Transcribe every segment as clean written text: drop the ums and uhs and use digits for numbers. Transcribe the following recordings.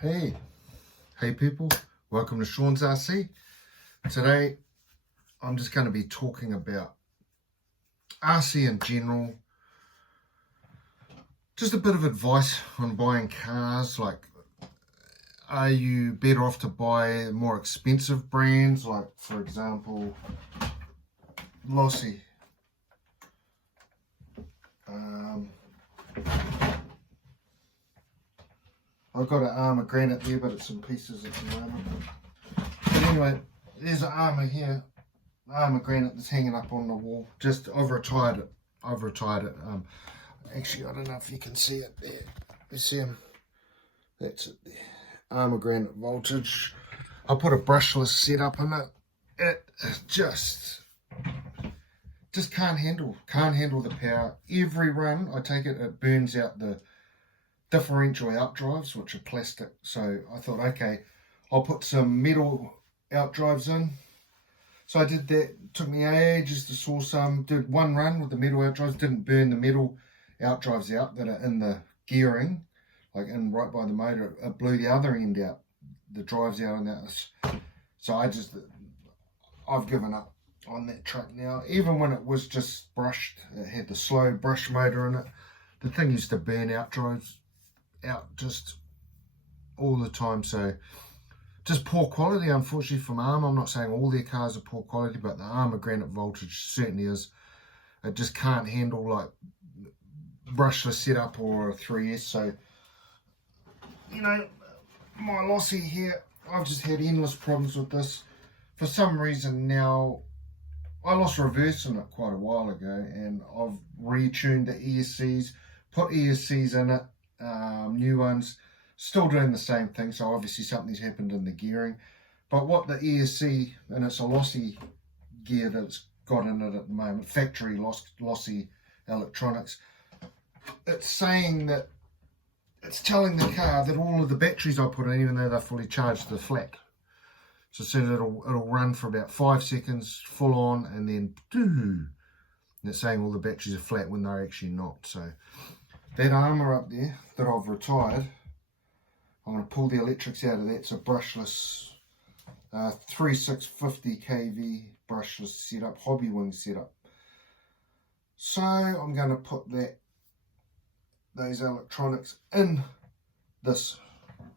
Hey people, welcome to Sean's RC. Today I'm just going to be talking about RC in general, just a bit of advice on buying cars. Like, are you better off to buy more expensive brands, like for example Losi? I've got an Armour Granite there, but it's in pieces at the moment. But anyway, there's an Armour here, Armour Granite that's hanging up on the wall. Just I've retired it. Actually, I don't know if you can see it there. You see him? That's it there. Armour Granite Voltage. I put a brushless setup in it. It just can't handle the power. Every run I take it, it burns out the differential outdrives, which are plastic. So I thought, okay, I'll put some metal outdrives in. So I did that. It took me ages to saw some. Did one run with the metal outdrives. Didn't burn the metal outdrives out that are in the gearing, like in right by the motor. It blew the other end out, the drives out on that. So I've given up on that truck now. Even when it was just brushed, it had the slow brush motor in it. The thing used to burn outdrives out just all the time. So just poor quality, unfortunately, from Armour. I'm not saying all their cars are poor quality, but the Armour Granite Voltage certainly is. It just can't handle like brushless setup or a 3S. So, you know, my Losi here, I've just had endless problems with this. For some reason now, I lost reverse in it quite a while ago, and I've retuned the ESCs, put ESCs in it, new ones, still doing the same thing. So obviously something's happened in the gearing. But what the ESC, and it's a Losi gear that it's got in it at the moment, factory Losi electronics, it's saying that, it's telling the car that all of the batteries I put in, even though they're fully charged, they're flat. So it says it'll run for about 5 seconds full on, and then and it's saying all the batteries are flat when they're actually not. So that Armour up there that I've retired, I'm going to pull the electrics out of that. It's a brushless 3650 kV brushless setup, Hobbywing setup. So I'm going to put those electronics in this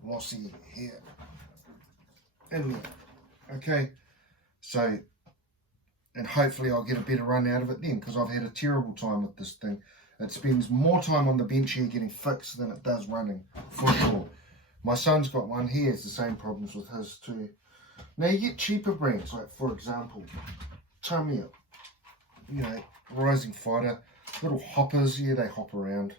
Losi here, in there. Okay, so, and hopefully I'll get a better run out of it then, because I've had a terrible time with this thing. It spends more time on the bench here getting fixed than it does running, for sure. My son's got one. He has the same problems with his too. Now you get cheaper brands, like for example Tamiya, you know, Rising Fighter, little hoppers. Yeah, they hop around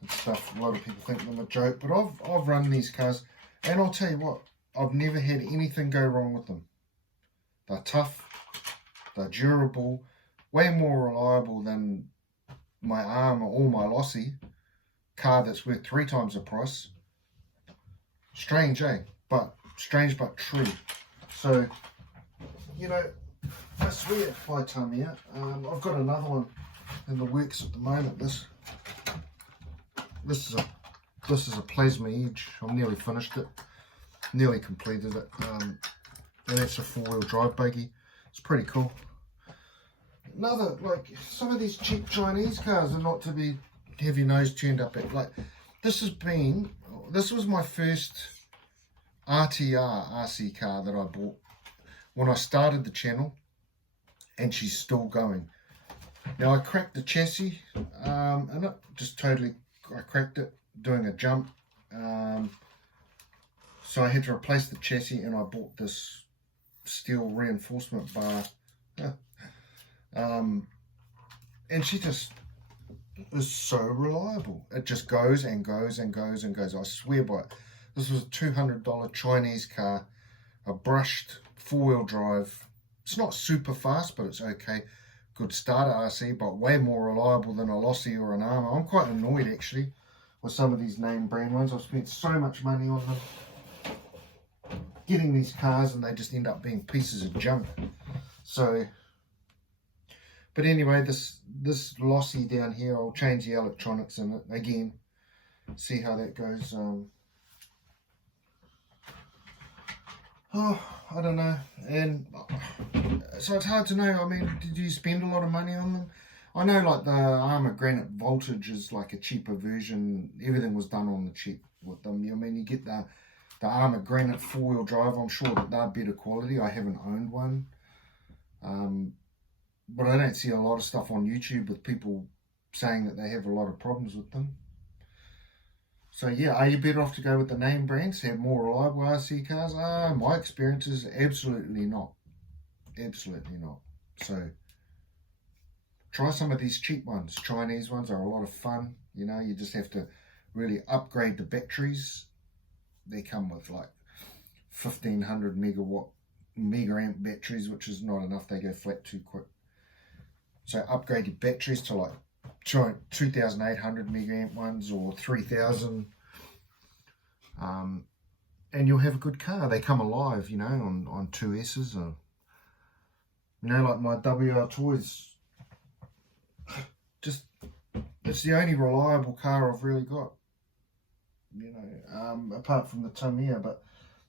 and stuff. A lot of people think them a joke, but I've run these cars, and I'll tell you what, I've never had anything go wrong with them. They're tough, they're durable, way more reliable than my Armour or my Losi car that's worth 3 times the price. Strange, eh? But strange but true. So, you know, I swear by Tamiya. I've got another one in the works at the moment. This is a Plasma Edge. I've nearly finished it, nearly completed it, and that's a 4-wheel drive buggy. It's pretty cool. Another, like, some of these cheap Chinese cars are not to be have your nose turned up at. Like, this was my first RTR RC car that I bought when I started the channel, and she's still going. Now I cracked the chassis, and it just totally, I cracked it doing a jump, so I had to replace the chassis, and I bought this steel reinforcement bar, and she just is so reliable. It just goes and goes and goes and goes. I swear by it. This was a $200 Chinese car, a brushed 4-wheel drive. It's not super fast, but it's okay. Good starter RC, but way more reliable than a Losi or an Armour. I'm quite annoyed actually with some of these name brand ones. I've spent so much money on them, getting these cars, and they just end up being pieces of junk. So, but anyway, this Losi down here, I'll change the electronics in it again, see how that goes. Oh, I don't know. And so it's hard to know. I mean, did you spend a lot of money on them? I know like the Armour Granite Voltage is like a cheaper version. Everything was done on the cheap with them. I mean, you get the Armour Granite 4-wheel drive. I'm sure that they're better quality. I haven't owned one. But I don't see a lot of stuff on YouTube with people saying that they have a lot of problems with them. So yeah, are you better off to go with the name brands, have more reliable RC cars? My experience is absolutely not. Absolutely not. So try some of these cheap ones. Chinese ones are a lot of fun. You know, you just have to really upgrade the batteries. They come with like 1500 mega amp batteries, which is not enough. They go flat too quick. So upgrade your batteries to like 2800 mega amp ones or 3000, and you'll have a good car. They come alive, you know, on 2S's, or you know, like my WL Toys. Just, it's the only reliable car I've really got, you know, apart from the Tamiya. But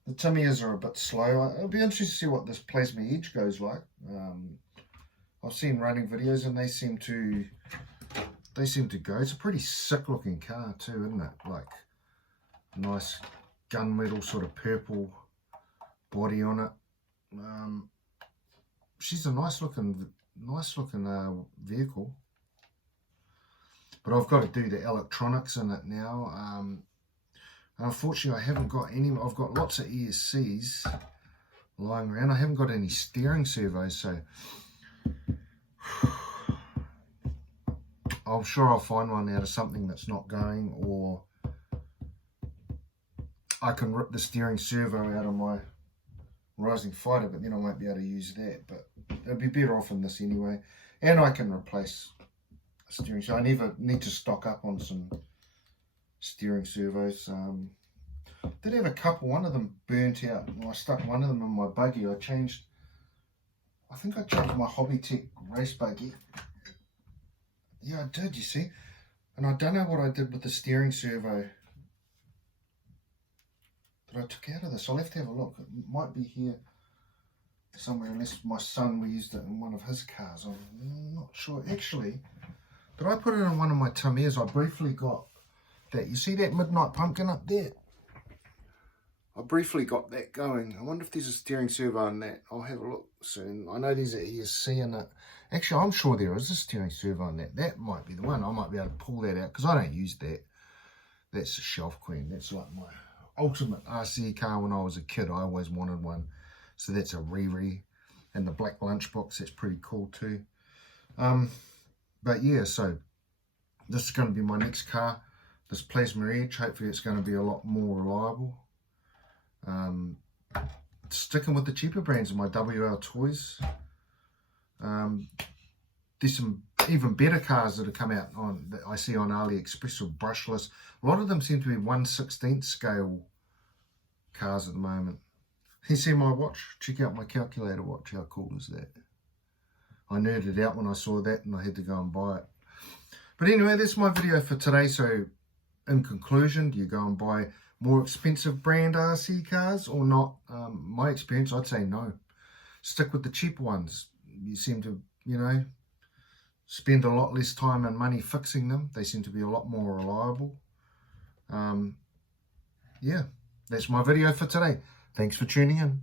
the Tamiyas are a bit slow. It'll be interesting to see what this Plasma Edge goes like. I've seen running videos and they seem to go. It's a pretty sick looking car too, isn't it? Like nice gunmetal sort of purple body on it. She's a nice looking vehicle. But I've got to do the electronics in it now. And unfortunately, I haven't got any. I've got lots of ESCs lying around. I haven't got any steering servos, so I'm sure I'll find one out of something that's not going, or I can rip the steering servo out of my Rising Fighter, but then I won't be able to use that. But it'll be better off in this anyway. And I can replace a steering servo. I never need to stock up on some steering servos. Did have a couple. One of them burnt out. Well, I stuck one of them in my buggy. I think I changed my Hobbytech race buggy. Yeah, I did, you see. And I don't know what I did with the steering servo that I took out of this. I'll have to have a look. It might be here somewhere, unless my son, we used it in one of his cars. I'm not sure. Actually, did I put it in one of my Tamiyas? I briefly got that. You see that Midnight Pumpkin up there? I briefly got that going. I wonder if there's a steering servo on that. I'll have a look soon. I know there's an ESC in it. Actually, I'm sure there is a steering servo on that. That might be the one. I might be able to pull that out because I don't use that. That's the Shelf Queen. That's like my ultimate RC car when I was a kid. I always wanted one. So that's a Riri. And the black lunchbox, that's pretty cool too. But yeah, so this is going to be my next car. This Plasma Edge. Hopefully it's going to be a lot more reliable. Sticking with the cheaper brands of my WL Toys. There's some even better cars that have come out on that I see on AliExpress or brushless. A lot of them seem to be 1/16 scale cars at the moment. You see my watch? Check out my calculator watch. How cool is that? I nerded out when I saw that and I had to go and buy it. But anyway, that's my video for today. So in conclusion, do you go and buy more expensive brand RC cars or not? My experience, I'd say no. Stick with the cheaper ones. You seem to, you know, spend a lot less time and money fixing them. They seem to be a lot more reliable. Yeah, that's my video for today. Thanks for tuning in.